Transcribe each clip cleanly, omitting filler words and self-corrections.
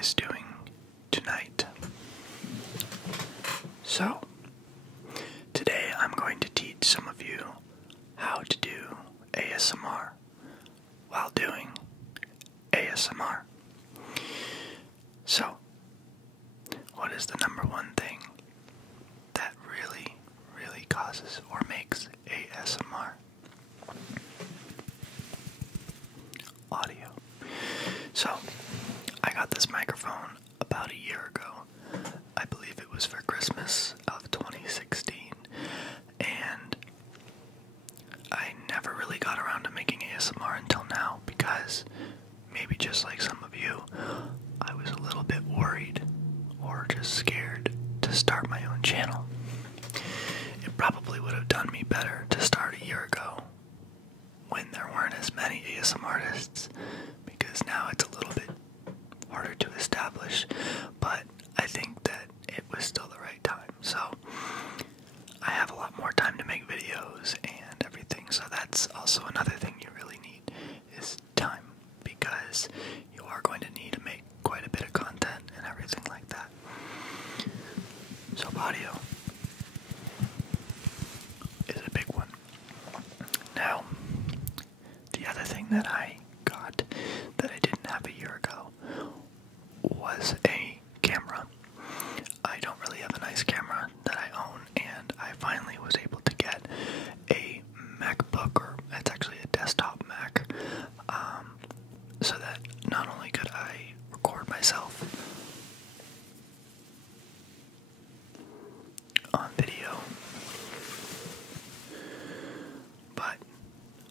guys doing tonight? So, today I'm going to teach some of you how to do ASMR while doing ASMR. So, what is the number one thing that really causes or makes ASMR? Audio. So, I got this microphone about a year ago. I believe it was for Christmas of 2016, and I never really got around to making ASMR until now because, maybe just like some of you, I was a little bit worried or just scared to start my own channel. It probably would have done me better to start a year ago when there weren't as many ASMR artists, because now it's a little bit harder to establish, but I think that it was still the right time. So I have a lot more time to make videos and everything, so that's also another thing you really need is time, because you are going to need to make quite a bit of content and everything like that. So audio is a big one. Now, the other thing that I got that I didn't have a year ago was a camera. I don't really have a nice camera that I own, and I finally was able to get a MacBook, or it's actually a desktop Mac, so that not only could I record myself on video, but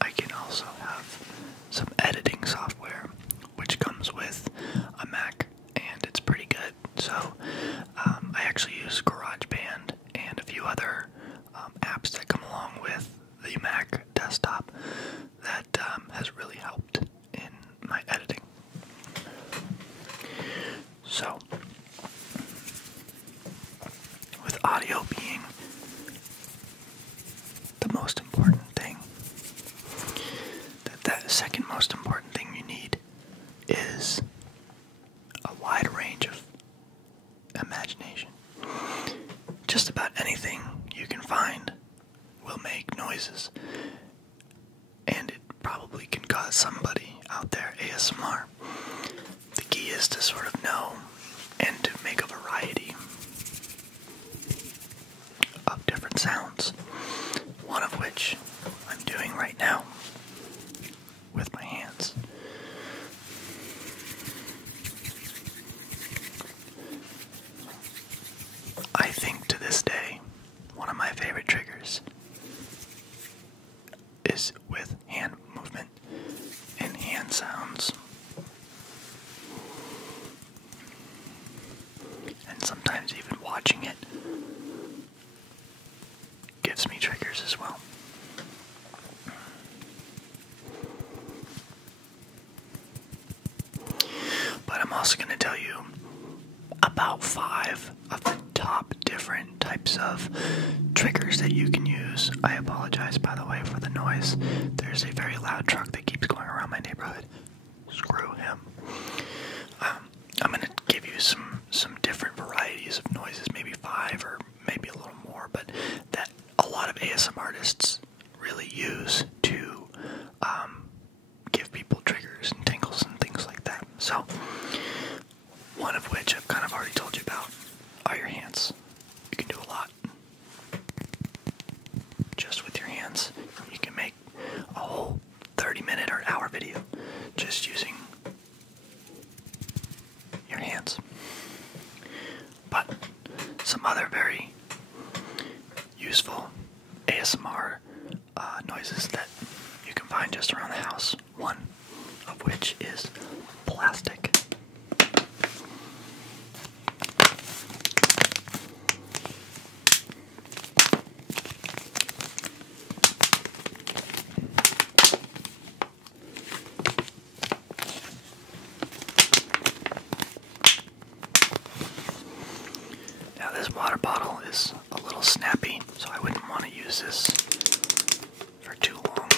I can also have some editing software which comes with a Mac, and it's pretty good. So I actually use GarageBand and a few other apps that come along with the Mac desktop that has really helped in my editing. So, with audio being the most important thing, that second most important thing you need is a wide range of imagination. Just about anything you can find will make noises, and it probably can cause somebody out there ASMR. The key is to sort of know and to make a variety of different sounds, one of which I'm doing right now with my hands. I think to this day, one of my favorite triggers is with hand movement and hand sounds. And sometimes even watching it gives me triggers as well. But I'm also going to tell you about 5 of the top different types of triggers that you can use. I apologize, by the way, for the noise. There's a very loud truck that keeps going around my neighborhood. Screw him. I'm going to give you some different varieties of noises, maybe 5 or maybe a little more, but that a lot of ASMR artists really use to give people triggers and tingles and things like that. So, one of which I've kind of already told you about are your hands. You can do a lot just with your hands. You can make a whole 30-minute or hour video just using your hands. But some other very useful ASMR noises that you can find just around the house, one of which is plastic. Now this water bottle is a little snappy, so I wouldn't want to use this for too long.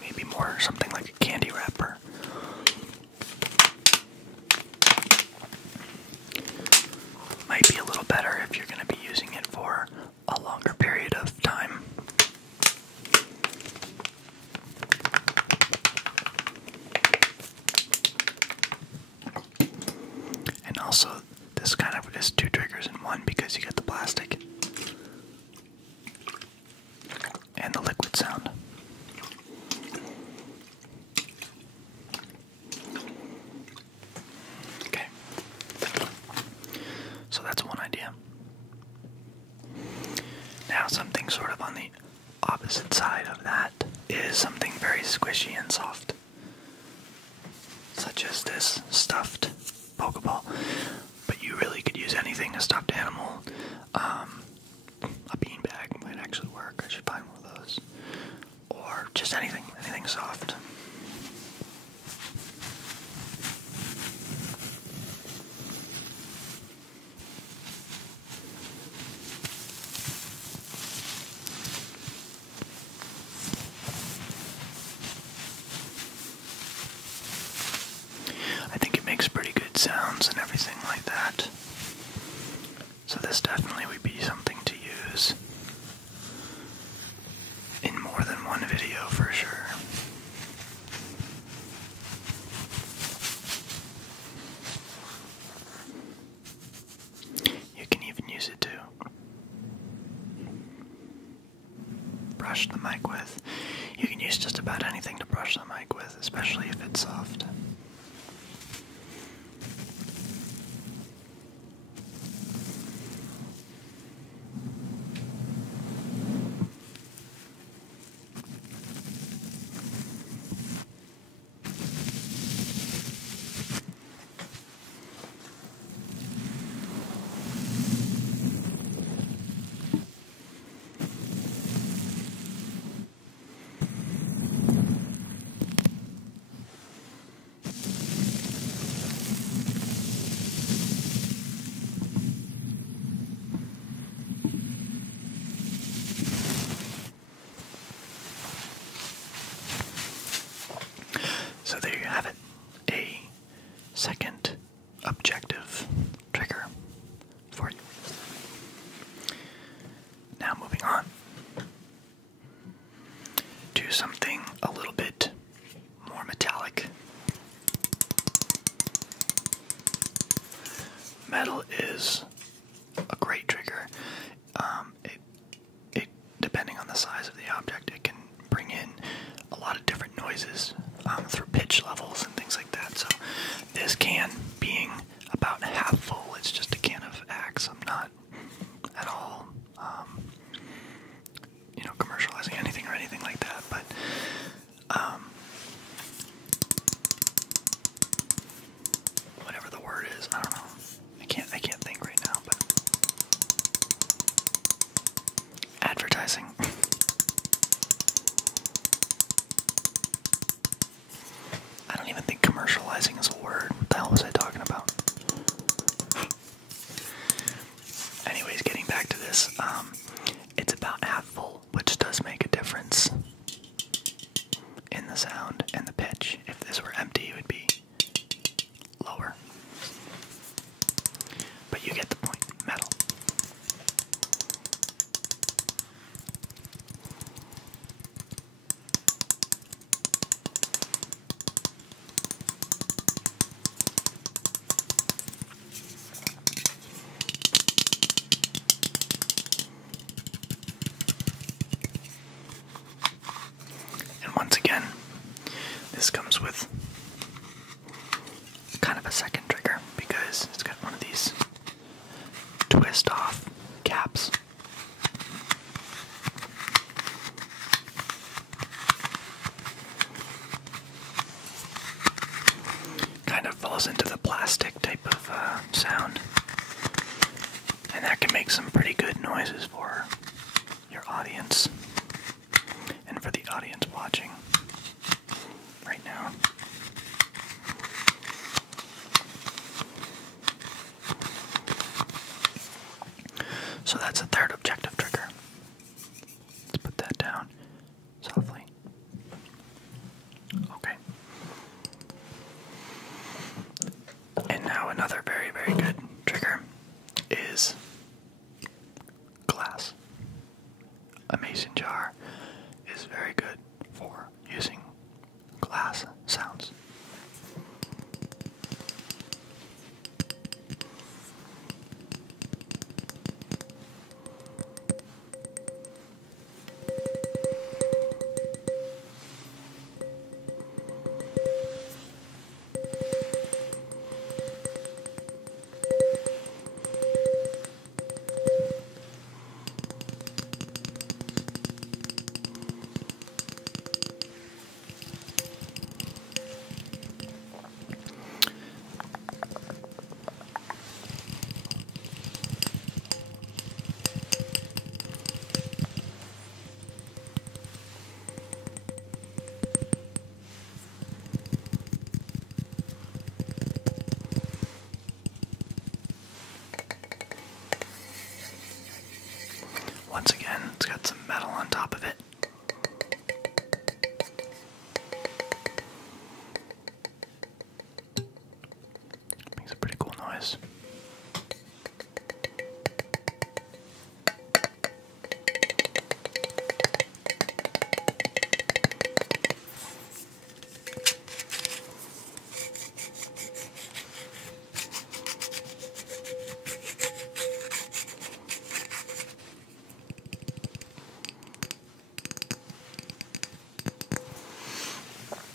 Maybe more something like a candy wrapper. Now something sort of on the opposite side of that is something very squishy and soft, such as this stuffed Pokeball. But you really could use anything, a stuffed animal. A beanbag might actually work. I should find one of those. Or just anything soft. I think it makes pretty good sounds and everything like that. So this definitely would be something to use in more than one video for sure. You can even use it to brush the mic with. You can use just about anything to brush the mic with, especially if it's soft. So there you have it, a second objective trigger for you. Now moving on to something a little bit more metallic. Metal is a great trigger. It depending on the size of the object, it can bring in a lot of different noises through pitch levels and things like that. So this can being about half full, it's just a can of Axe. I'm not at all, commercializing anything or anything like that, but whatever the word is, I don't know. I can't think right now, but advertising. I don't even think commercializing is a word. What the hell was I talking about? Anyways, getting back to this, it's about half full, which does make a difference in the sound and the pitch. If this were empty, it would be lower. But you get the point. Metal. And once again, this comes with kind of a second trigger because it's got one of these twist off caps. Kind of falls into the plastic type of sound, and that can make some pretty good noises for your audience and for the audience watching right now. So that's a third objective trigger. Let's put that down softly. Okay. And now another very, very good trigger is glass. A mason jar is very good for using glass sounds. Once again, it's got some metal on top of it. Makes a pretty cool noise.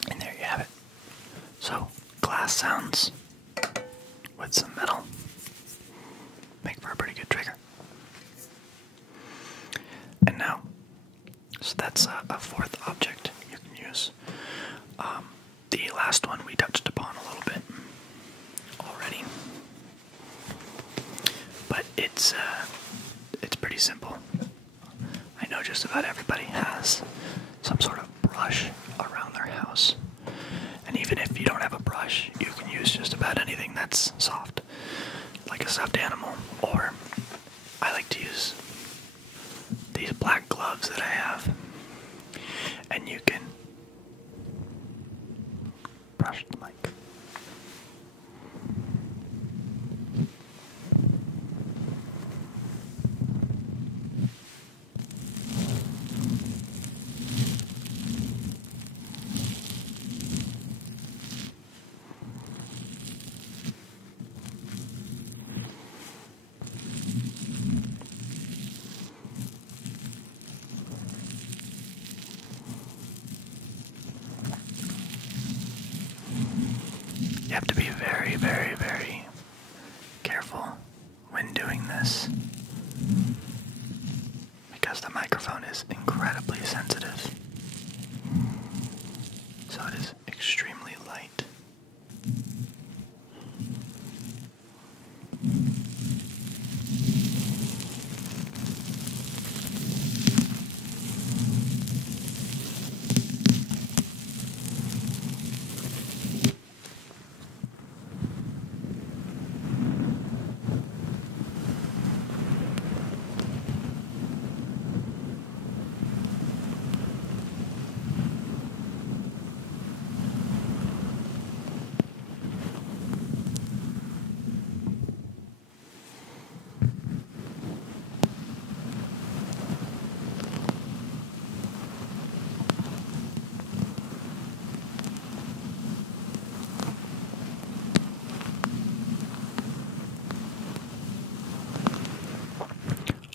And there you have it. So, glass sounds with some metal make for a pretty good trigger. And now, so that's a fourth object you can use. The last one we touched upon a little bit already, but it's pretty simple. I know just about everybody has some sort of brush around their house, and even if you don't have a brush, you can use just about anything that's soft, like a stuffed animal, or I like to use these black gloves that I have, and you can brush the mic. You have to be very, very, very careful when doing this because the microphone is incredibly sensitive. So it is extremely light.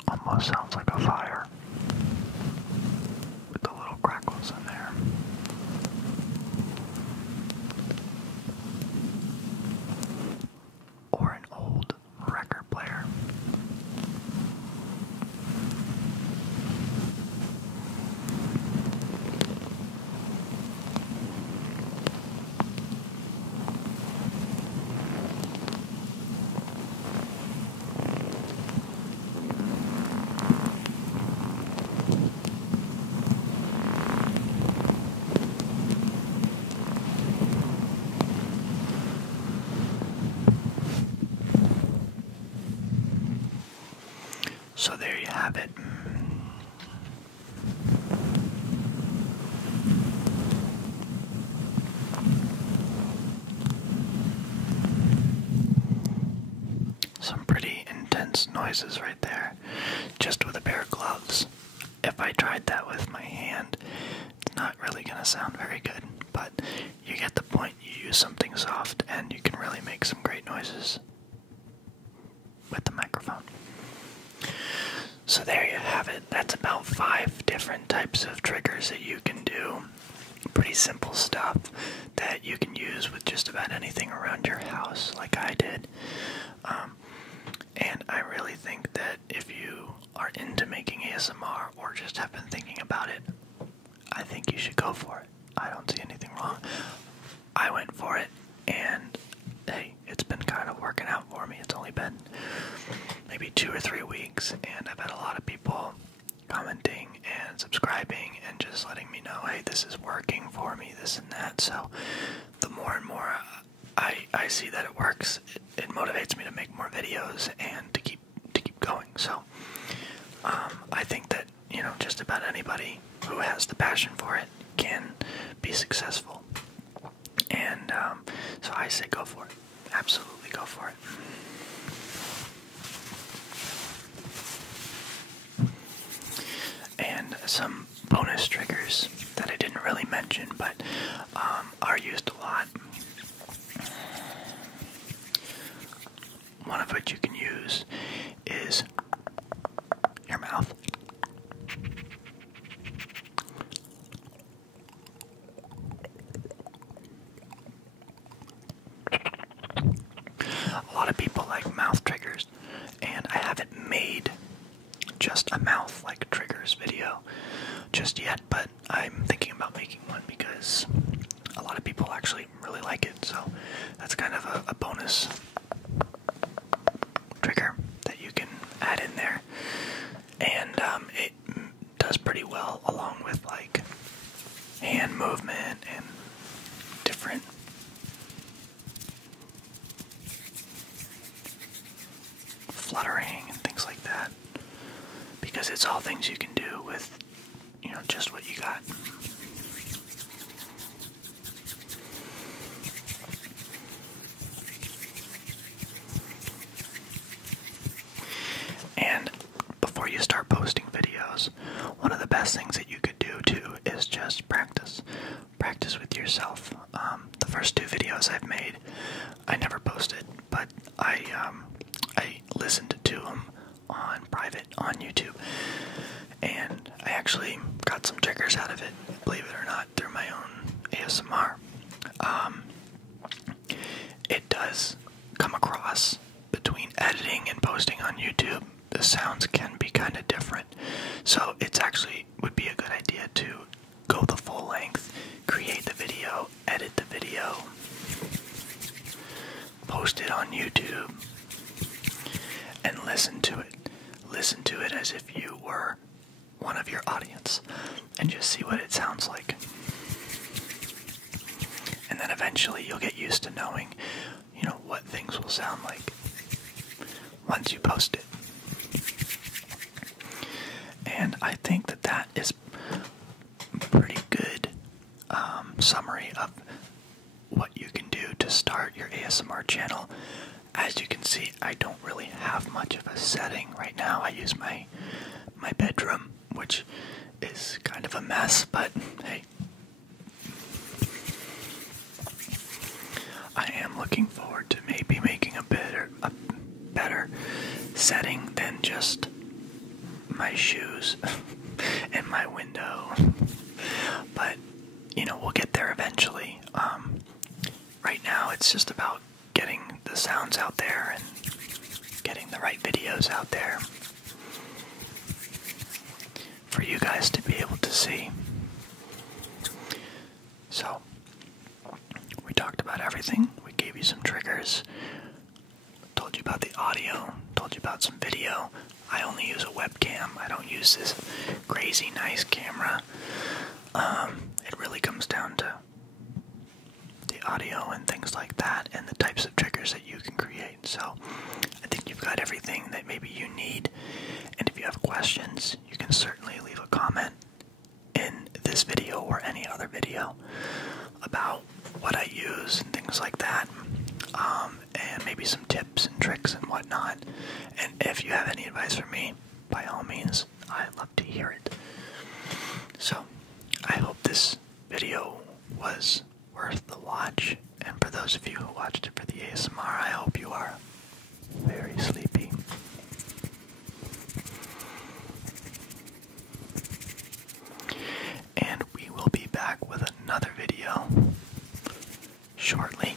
Almost sounds like a fire with the little crackles in there. Or an old record player. So there you have it. Some pretty intense noises right there, just with a pair of gloves. If I tried that with my hand, it's not really going to sound very good, but you get the point. You use something soft and you can really make some great noises with the microphone. So there you have it. That's about 5 different types of triggers that you can do. Pretty simple stuff that you can use with just about anything around your house, like I did. And I really think that if you are into making ASMR or just have been thinking about it, I think you should go for it. I don't see anything wrong. I went for it, and hey, it's been kind of working out for me. It's only been maybe 2 or 3 weeks, and I've had a lot of people commenting and subscribing and just letting me know, hey, this is working for me, this and that. So the more and more I see that it works, it motivates me to make more videos and to keep going. So I think anybody who has the passion for it can be successful. And so I say go for it. Absolutely go for it. And some bonus triggers that I didn't really mention, but are used a lot. One of which you can use is your mouth. A lot of people like mouth triggers, and I haven't made just a mouth like triggers video just yet, but I'm thinking about making one because a lot of people actually really like it, so that's kind of a bonus trigger that you can add in there. And it does pretty well along with like hand movement and different fluttering and things like that, because it's all things you can do with, you know, just what you got. And before you start posting videos, one of the best things that you could do too is just practice. Practice with yourself. The first 2 videos I've made, I never posted, but I listened to them on private on YouTube, and I actually got some triggers out of it, believe it or not, through my own ASMR. It does come across between editing and posting on YouTube, the sounds can be kind of different, so it's actually would be a good idea to go the full length, create the video, edit the video, post it on YouTube, and listen to it. Listen to it as if you were one of your audience, and just see what it sounds like. And then eventually you'll get used to knowing, you know, what things will sound like once you post it. And I think that that is a pretty good summary of what you can do to start your ASMR channel. As you can see, I don't really have much of a setting right now. I use my bedroom, which is kind of a mess, but hey, I am looking forward to maybe making a better setting than just my shoes and my window. But you know, we'll get there eventually. Right now it's just about getting the sounds out there and getting the right videos out there for you guys to be able to see. So, we talked about everything. We gave you some triggers, told you about the audio, told you about some video. I only use a webcam. I don't use this crazy nice camera. It really comes down to the audio and things like that, and the types of triggers that you can create. So I think you've got everything that maybe you need, and if you have questions, you can certainly leave a comment in this video or any other video about what I use and things like that, and maybe some tips and tricks and whatnot. And if you have any advice for me, by all means, I'd love to hear it. So I hope this video was worth the watch, and for those of you who watched it for the ASMR, I hope you are very sleepy. And we will be back with another video shortly.